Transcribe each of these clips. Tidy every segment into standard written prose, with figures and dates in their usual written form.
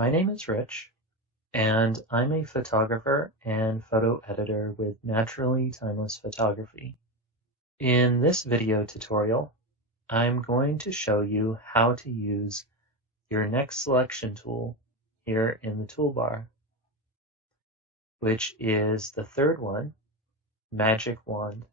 My name is Rich, and I'm a photographer and photo editor with Naturally Timeless Photography. In this video tutorial, I'm going to show you how to use your next selection tool here in the toolbar, which is the third one, Magic Wand.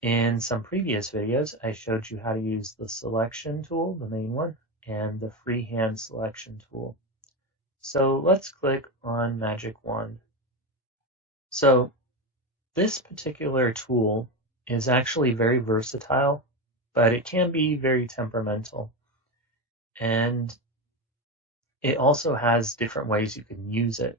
In some previous videos, I showed you how to use the selection tool, the main one, and the freehand selection tool. So let's click on Magic Wand. So this particular tool is actually very versatile, but it can be very temperamental. And it also has different ways you can use it.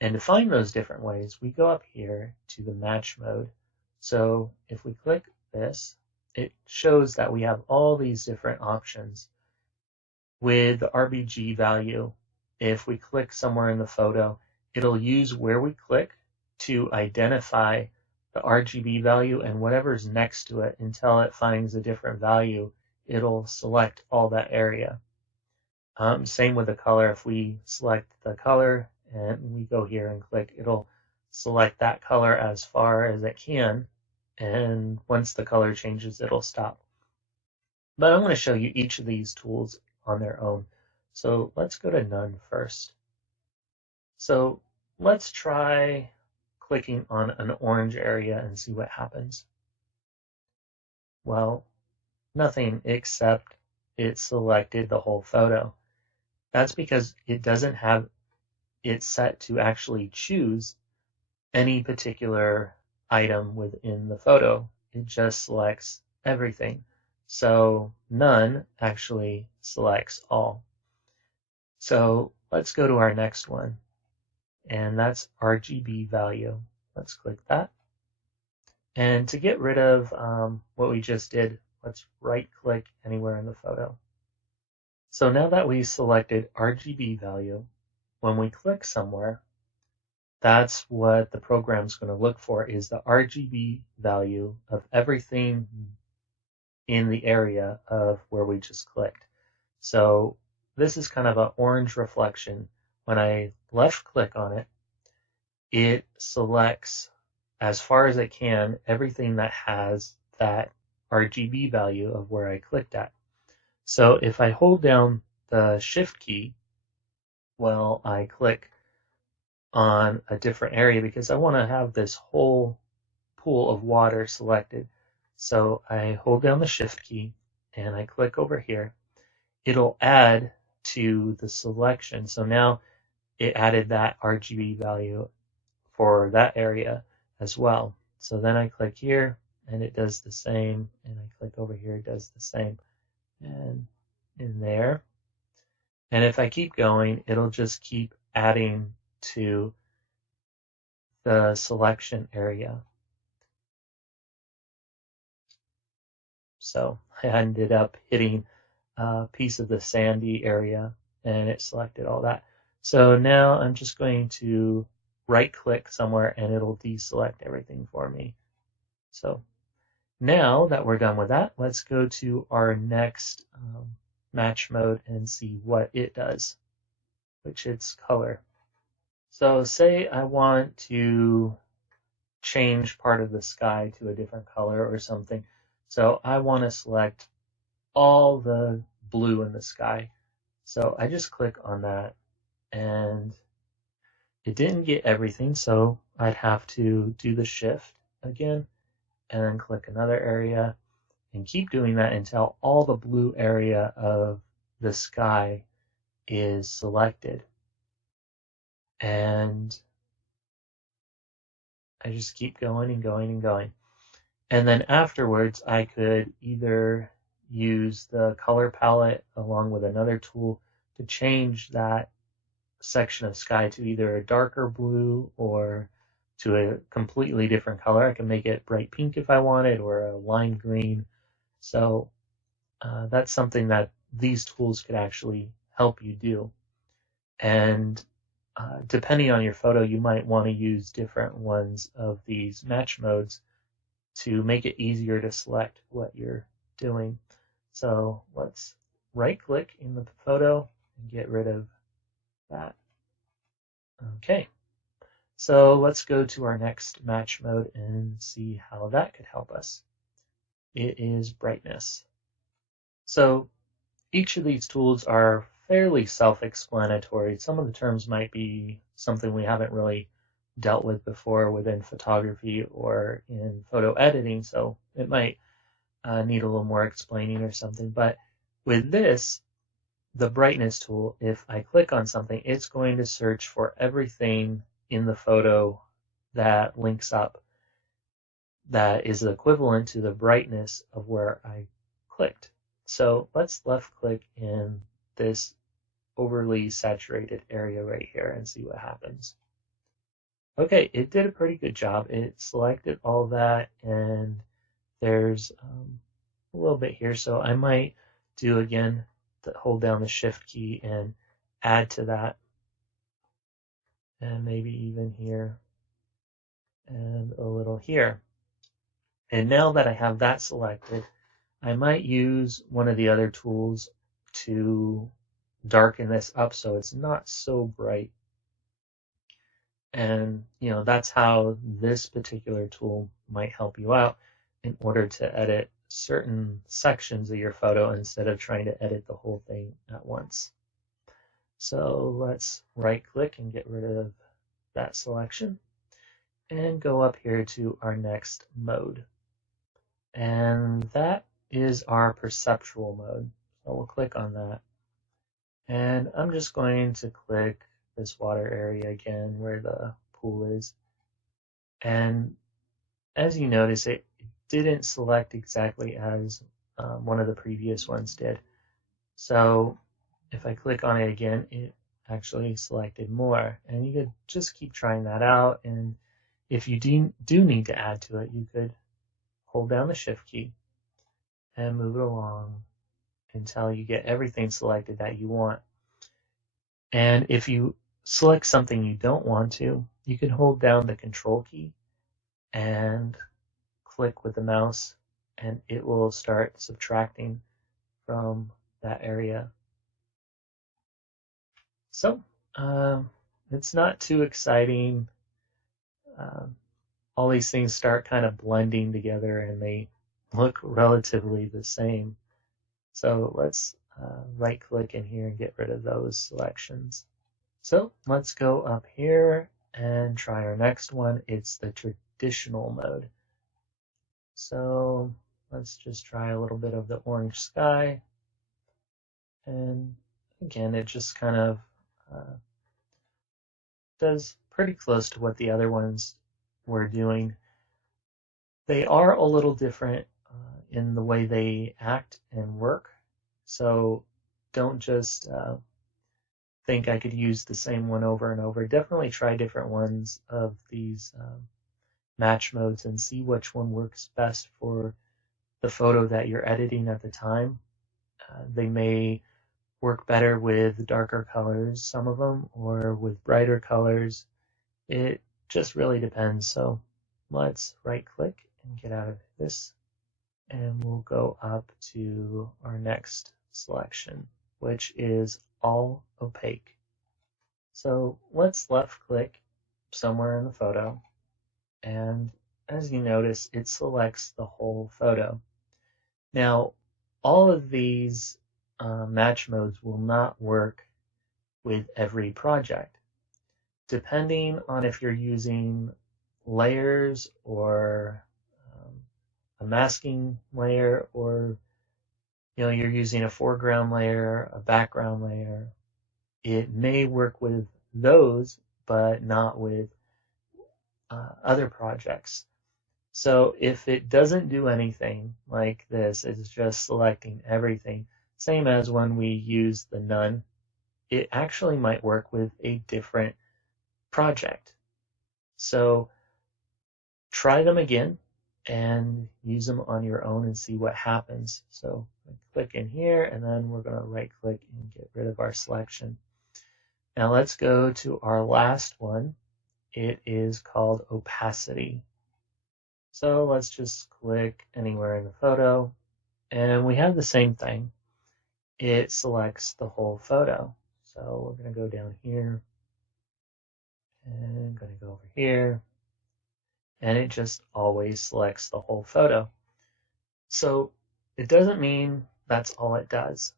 And to find those different ways, we go up here to the match mode. So if we click this, it shows that we have all these different options. With the RGB value, if we click somewhere in the photo, it'll use where we click to identify the RGB value and whatever's next to it until it finds a different value. It'll select all that area. Same with the color. If we select the color and we go here and click, it'll select that color as far as it can. And once the color changes, it'll stop. But I'm going to show you each of these tools on their own. So let's go to none first. So let's try clicking on an orange area and see what happens. Well, nothing except it selected the whole photo. That's because it doesn't have it set to actually choose any particular item within the photo. It just selects everything. So none actually selects all. So let's go to our next one, and that's RGB value. Let's click that. And to get rid of what we just did, let's right click anywhere in the photo. So now that we selected RGB value, when we click somewhere, that's what the program's going to look for, is the RGB value of everything in the area of where we just clicked. So this is kind of an orange reflection. When I left click on it, it selects as far as it can everything that has that RGB value of where I clicked at. So if I hold down the shift key while I click on a different area, because I want to have this whole pool of water selected. So I hold down the shift key and I click over here. It'll add to the selection. So now it added that RGB value for that area as well. So then I click here and it does the same, and I click over here, it does the same, and in there. And if I keep going, it'll just keep adding to the selection area. So I ended up hitting a piece of the sandy area and it selected all that. So now I'm just going to right click somewhere and it'll deselect everything for me. So now that we're done with that, let's go to our next match mode and see what it does, which is color. So say I want to change part of the sky to a different color or something. So I want to select all the blue in the sky. So I just click on that, and it didn't get everything, so I'd have to do the shift again and then click another area and keep doing that until all the blue area of the sky is selected. And I just keep going and going and going. And then afterwards, I could either use the color palette along with another tool to change that section of sky to either a darker blue or to a completely different color. I can make it bright pink if I wanted, or a lime green. So that's something that these tools could actually help you do. And depending on your photo, you might want to use different ones of these match modes to make it easier to select what you're doing. So let's right click in the photo and get rid of So let's go to our next match mode and see how that could help us. It is brightness. So each of these tools are fairly self-explanatory. Some of the terms might be something we haven't really dealt with before within photography or in photo editing, so it might need a little more explaining or something. But with this, the brightness tool, if I click on something, it's going to search for everything in the photo that links up that is equivalent to the brightness of where I clicked. So let's left click in this overly saturated area right here and see what happens. Okay, it did a pretty good job. It selected all that, and there's a little bit here. So I might do again, hold down the shift key and add to that, and maybe even here and a little here. And now that I have that selected, I might use one of the other tools to darken this up so it's not so bright. And that's how this particular tool might help you out in order to edit certain sections of your photo instead of trying to edit the whole thing at once. So let's right click and get rid of that selection and go up here to our next mode. And that is our perceptual mode. So we'll click on that. And I'm just going to click this water area again where the pool is. And as you notice, it didn't select exactly as one of the previous ones did. So if I click on it again, it actually selected more. And you could just keep trying that out. And if you do need to add to it, you could hold down the shift key and move it along until you get everything selected that you want. And if you select something you don't want to, you can hold down the control key and click with the mouse, and it will start subtracting from that area. So it's not too exciting. All these things start kind of blending together and they look relatively the same. So let's right click in here and get rid of those selections. So let's go up here and try our next one. It's the traditional mode. So let's just try a little bit of the orange sky. And again, it just kind of does pretty close to what the other ones were doing. They are a little different in the way they act and work. So don't just think I could use the same one over and over. Definitely try different ones of these match modes and see which one works best for the photo that you're editing at the time. They may work better with darker colors, some of them, or with brighter colors. It just really depends. So let's right click and get out of this, and we'll go up to our next selection, which is all opaque. So let's left click somewhere in the photo, and as you notice, it selects the whole photo. Now, all of these match modes will not work with every project. Depending on if you're using layers or a masking layer, or you're using a foreground layer, a background layer, it may work with those, but not with other projects. So if it doesn't do anything like this, it's just selecting everything, same as when we use the none, it actually might work with a different project. So try them again and use them on your own and see what happens. So click in here, and then we're going to right click and get rid of our selection. Now let's go to our last one. It is called opacity. So let's just click anywhere in the photo, and we have the same thing. It selects the whole photo. So we're going to go down here And I'm going to go over here, and it just always selects the whole photo. So it doesn't mean that's all it does.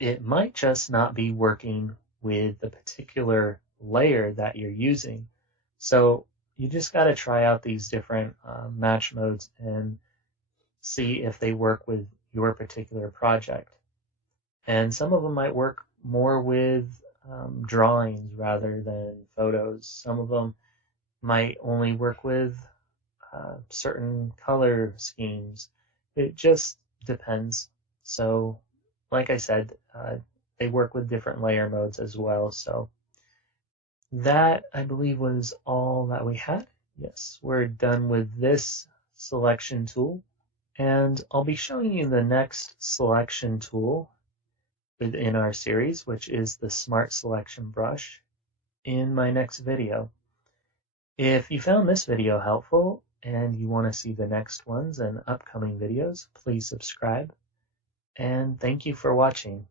It might just not be working with the particular layer that you're using. So you just got to try out these different match modes and see if they work with your particular project. And some of them might work more with drawings rather than photos. Some of them might only work with certain color schemes. It just depends. So, like I said, they work with different layer modes as well. So that, I believe, was all that we had. Yes, we're done with this selection tool. And I'll be showing you the next selection tool within our series, which is the Smart Selection Brush, in my next video. If you found this video helpful and you want to see the next ones and upcoming videos, please subscribe. And thank you for watching.